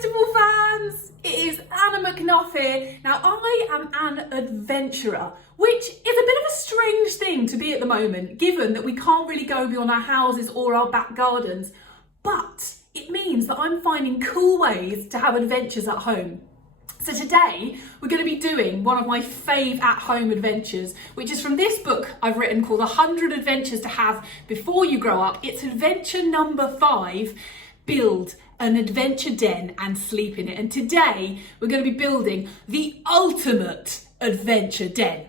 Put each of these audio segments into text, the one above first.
Bestival fans! It is Anna McNuff here. Now I am an adventurer, which is a bit of a strange thing to be at the moment, given that we can't really go beyond our houses or our back gardens. But it means that I'm finding cool ways to have adventures at home. So today we're going to be doing one of my fave at-home adventures, which is from this book I've written called 100 Adventures to Have Before You Grow Up. It's adventure number 5, build an adventure den and sleep in it. And today we're going to be building the ultimate adventure den.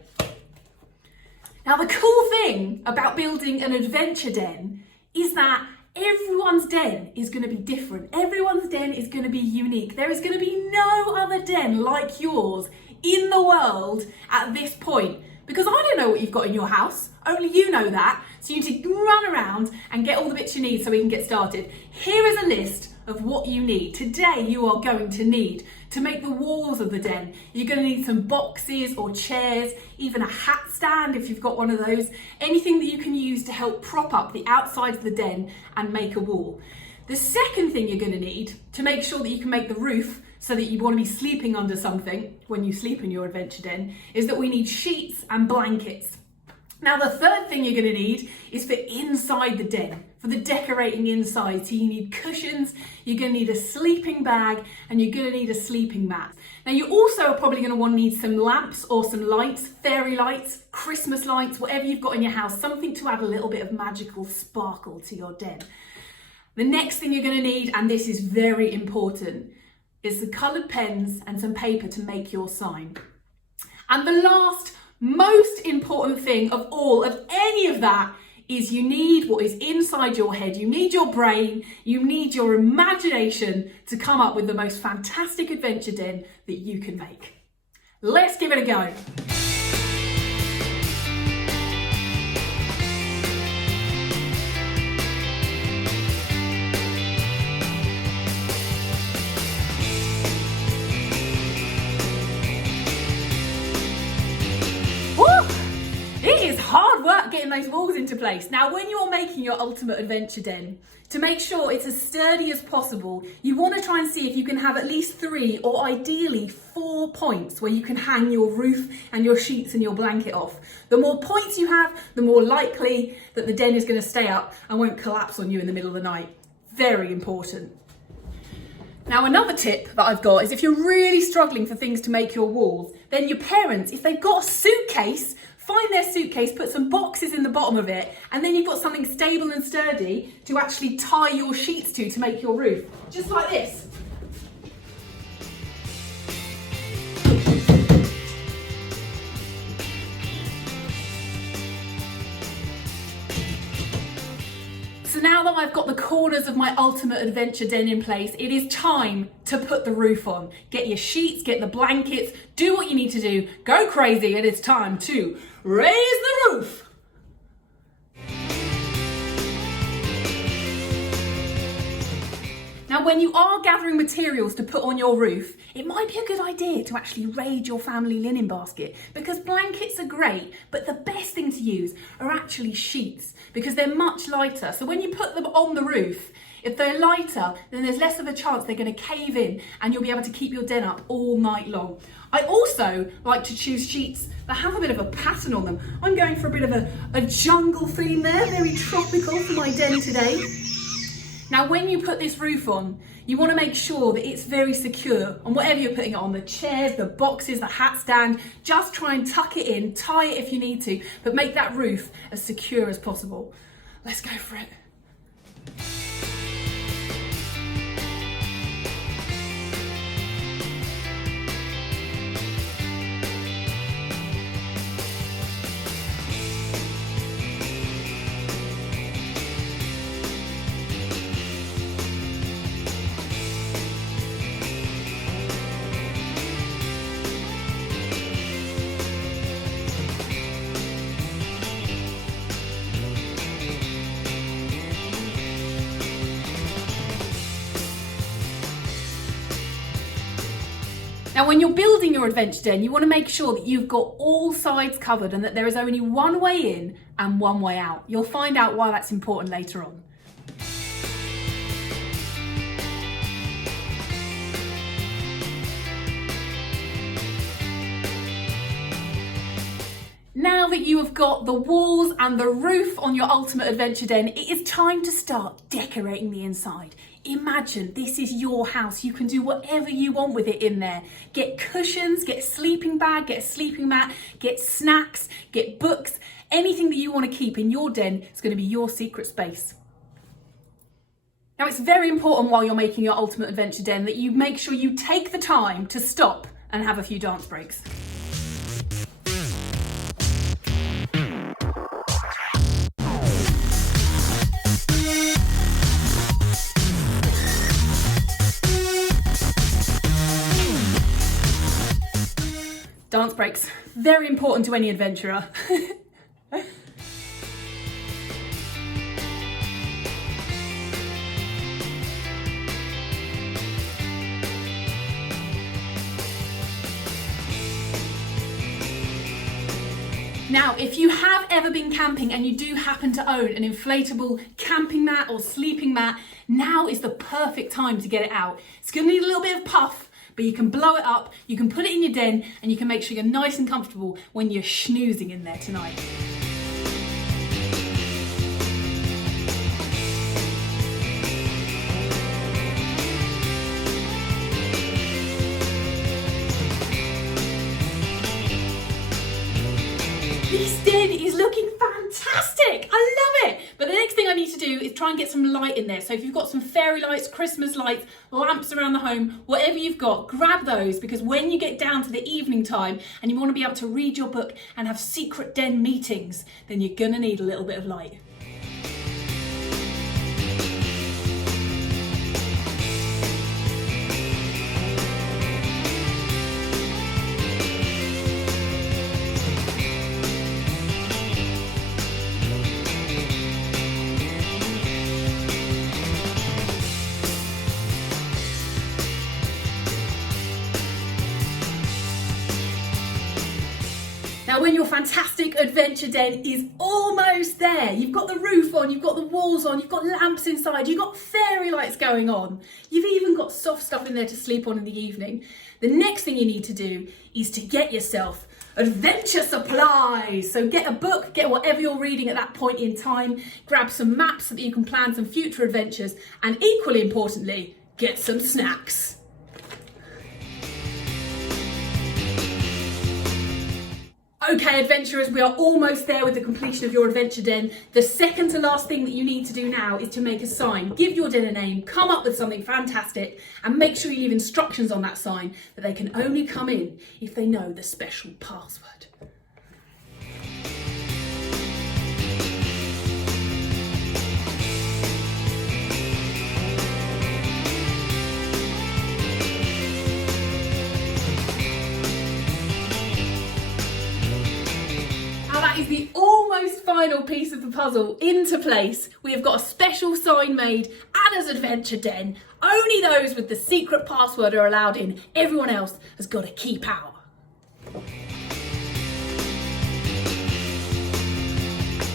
Now the cool thing about building an adventure den is that everyone's den is going to be different. Everyone's den is going to be unique. There is going to be no other den like yours in the world at this point, because I don't know what you've got in your house. Only you know that. So you need to run around and get all the bits you need so we can get started. Here is a list of what you need. Today you are going to need to make the walls of the den. You're going to need some boxes or chairs, even a hat stand if you've got one of those, anything that you can use to help prop up the outside of the den and make a wall. The second thing you're going to need to make sure that you can make the roof so that you want to be sleeping under something when you sleep in your adventure den is that we need sheets and blankets. Now the third thing you're going to need is for inside the den, for the decorating inside. So you need cushions, you're going to need a sleeping bag, and you're going to need a sleeping mat. Now you also are probably going to want to need some lamps or some lights, fairy lights, Christmas lights, whatever you've got in your house, something to add a little bit of magical sparkle to your den. The next thing you're going to need, and this is very important, is the coloured pens and some paper to make your sign. And the last most important thing of all of any of that is you need what is inside your head. You need your brain, you need your imagination to come up with the most fantastic adventure den that you can make. Let's give it a go. Hard work getting those walls into place. Now, when you're making your ultimate adventure den, to make sure it's as sturdy as possible, you want to try and see if you can have at least 3 or ideally 4 points where you can hang your roof and your sheets and your blanket off. The more points you have, the more likely that the den is going to stay up and won't collapse on you in the middle of the night. Very important. Now, another tip that I've got is if you're really struggling for things to make your walls, then your parents, if they've got a suitcase, find their suitcase, put some boxes in the bottom of it, and then you've got something stable and sturdy to actually tie your sheets to make your roof. Just like this. So now that I've got the corners of my ultimate adventure den in place, it is time to put the roof on. Get your sheets, get the blankets, do what you need to do, go crazy, and it's time to raise the roof. Now, when you are gathering materials to put on your roof, it might be a good idea to actually raid your family linen basket, because blankets are great, but the best thing to use are actually sheets because they're much lighter. So when you put them on the roof, if they're lighter, then there's less of a chance they're going to cave in and you'll be able to keep your den up all night long. I also like to choose sheets that have a bit of a pattern on them. I'm going for a bit of a jungle theme there, very tropical for my den today. Now, when you put this roof on, you want to make sure that it's very secure on whatever you're putting it on, the chairs, the boxes, the hat stand. Just try and tuck it in, tie it if you need to, but make that roof as secure as possible. Let's go for it. Now, when you're building your adventure den, you want to make sure that you've got all sides covered and that there is only one way in and one way out. You'll find out why that's important later on. that you have got the walls and the roof on your ultimate adventure den, it is time to start decorating the inside. Imagine this is your house. You can do whatever you want with it in there. Get cushions, get a sleeping bag, get a sleeping mat, get snacks, get books. Anything that you want to keep in your den is going to be your secret space. Now, it's very important while you're making your ultimate adventure den that you make sure you take the time to stop and have a few dance breaks. Dance breaks, very important to any adventurer. Now, if you have ever been camping and you do happen to own an inflatable camping mat or sleeping mat, now is the perfect time to get it out. It's going to need a little bit of puff, but you can blow it up, you can put it in your den, and you can make sure you're nice and comfortable when you're schnoozing in there tonight. This den is looking fantastic. I love it. But the next thing I need to do is try and get some light in there. So if you've got some fairy lights, Christmas lights, lamps around the home, whatever you've got, grab those, because when you get down to the evening time and you want to be able to read your book and have secret den meetings, then you're going to need a little bit of light. Now, when your fantastic adventure den is almost there, you've got the roof on, you've got the walls on, you've got lamps inside, you've got fairy lights going on, you've even got soft stuff in there to sleep on in the evening. The next thing you need to do is to get yourself adventure supplies. So get a book, get whatever you're reading at that point in time, grab some maps so that you can plan some future adventures, and equally importantly, get some snacks. Okay, adventurers, we are almost there with the completion of your adventure den. The second to last thing that you need to do now is to make a sign. Give your den a name, come up with something fantastic, and make sure you leave instructions on that sign that they can only come in if they know the special password. That is the almost final piece of the puzzle into place. We have got a special sign made, Anna's Adventure Den. Only those with the secret password are allowed in. Everyone else has got to keep out.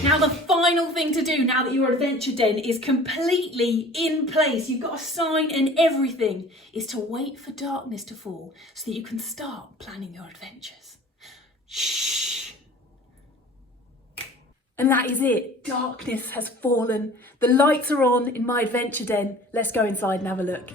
Now, the final thing to do now that your adventure den is completely in place, you've got a sign and everything, is to wait for darkness to fall so that you can start planning your adventures. Shh. And that is it. Darkness has fallen. The lights are on in my adventure den. Let's go inside and have a look.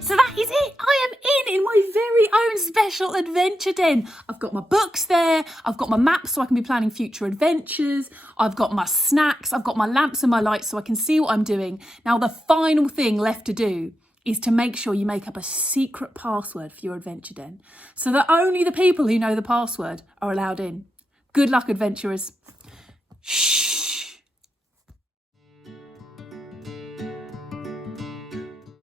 So that is it. I am in my very own special adventure den. I've got my books there. I've got my maps so I can be planning future adventures. I've got my snacks. I've got my lamps and my lights so I can see what I'm doing. Now, the final thing left to do is to make sure you make up a secret password for your adventure den so that only the people who know the password are allowed in. Good luck, adventurers.